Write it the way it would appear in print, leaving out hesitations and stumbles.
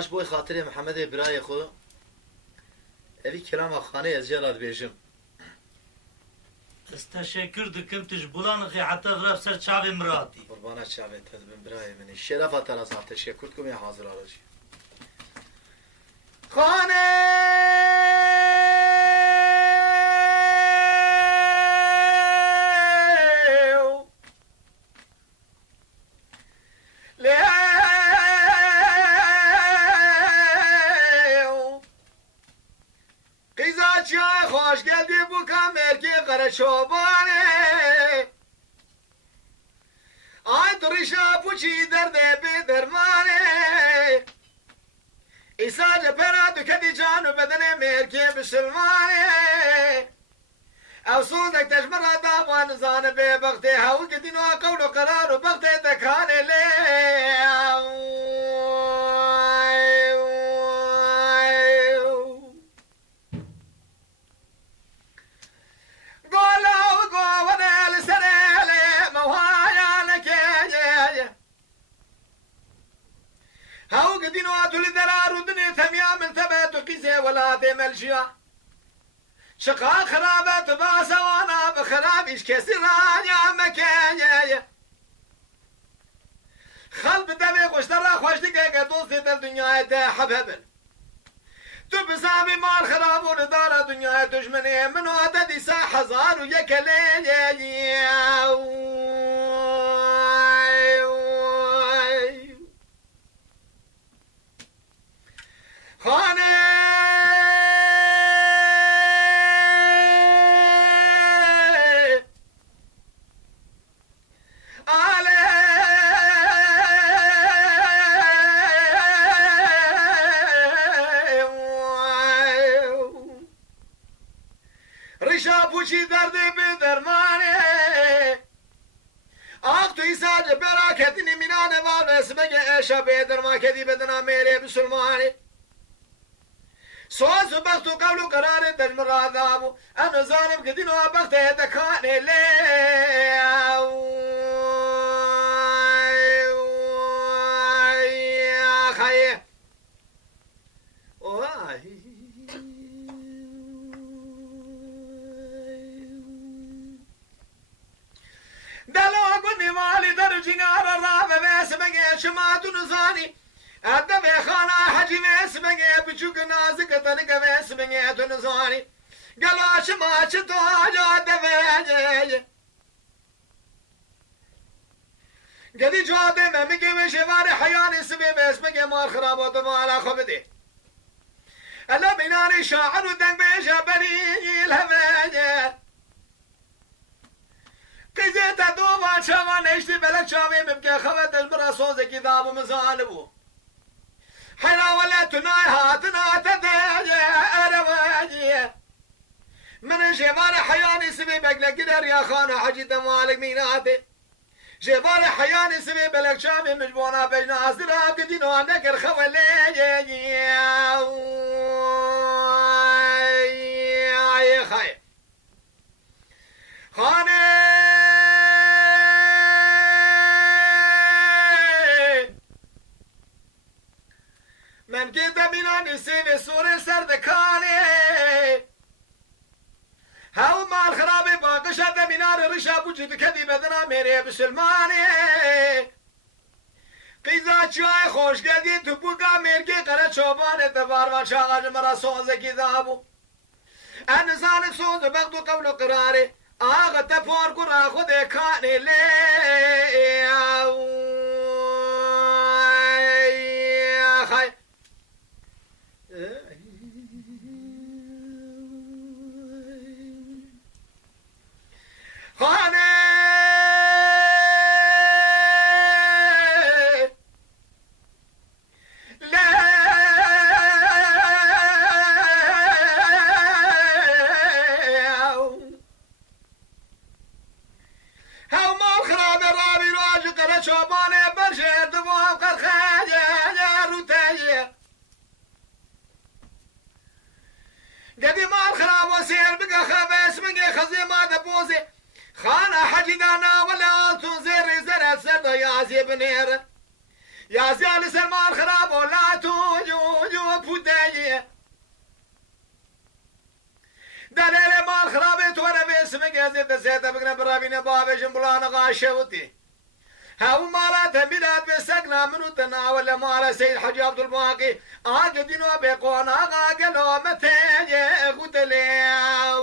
باش بوی خاطر محمد برای خو اوی کلام خانه از جلال بیجم استشکر دکم تجبولان خی حتی غرب سر چاوی مراتی قربانت شعبت تدبن برای منی شرفت تراز هفته تشکر کم یا حاضر آراشی خانه خوش گلدی بو کامرکی قره شوبانه آی دریشا پوچی درده بی درمانه ایسا جپرا دکدی جانو بدن مرکی بسلمانه او سودک تشمرا داوان زان بی بغتی هاو گدینو قولو قرارو بغتی دکانه لی هاو قدينو اتولي درار ودني ثميا من ثبت وكيزي ولا ملجيا شقا خرابت باسا وانا بخراب ايش كسي رانيا مكايا خلب دمي خوش درا خوش دقيقة دوستي در دنيا دا حبهبن تو بسامي مال خراب وندار دنيا دجمني منو عددي سا حزار ويكلين خانه ریشا پوچی درد به درمانه آق توی ساج براکتنی مینانه وال اسمگه اشا به درمان کدی بدنا میره بسلمانه سواز بخت و قول و قرار دجم راذابو انا ظالم قدينو بخت دكاني لي يا خي دلو قني مالي درجي نار الرابع بس بقي شمات نزاني أدب خانا حجم اسمه بچوك نازك تلك اسمه تنزاني قلاش ما شتو جاد فاجي قدي جاد ما مكي وشوار حيان اسمه باسمه مال خرابات مال خبدي ألا بناري شاعر ودنگ بيشا بني الهواجي قزيت دوما شاما نشتي بلد شامي مبكي خبت البرا صوزك ذاب مزانبو حنا ولا تناهاتنا تداجي أرواجي من جبال حياني سبي بقلق قدر يا خانو حجي دمالك ميناتي جبال حياني سبي بلق شامي مجبونا بجنا أزدراب قدينو نكر خوالي يا خاي خاني من كده بيناني سيني سوري سردكاني هاو مال خرابي باقشة دميناري رشا بوجد كدي بدنا ميري بسلماني قيزا چای خوش گدی تو بوگا میرگی قره چوبان اتفار و شاغاج مرا سوزه کی ذابو انسان سوز بغدو قول قراري آغا تفور قرا خود کانی لی خای خانه شوبانه برشر دبوم قرخاجه يا روتايه قدي ما الخراب وسير بقى خباس بقى خزي ما دبوزي خانا حجي دانا ولا تنزير زرع سرد يا زي بنير يا زي لسر ما الخراب ولا توجو دليل مال خرابت وانا باسمك يا زيد زيد بقنا برابين بابش بلانا غاشوتي هاو مالات بلاد بسقنا منو تناول مال سيد حجي عبد الباقي اجدين وبيقونا قالوا متى قتلوا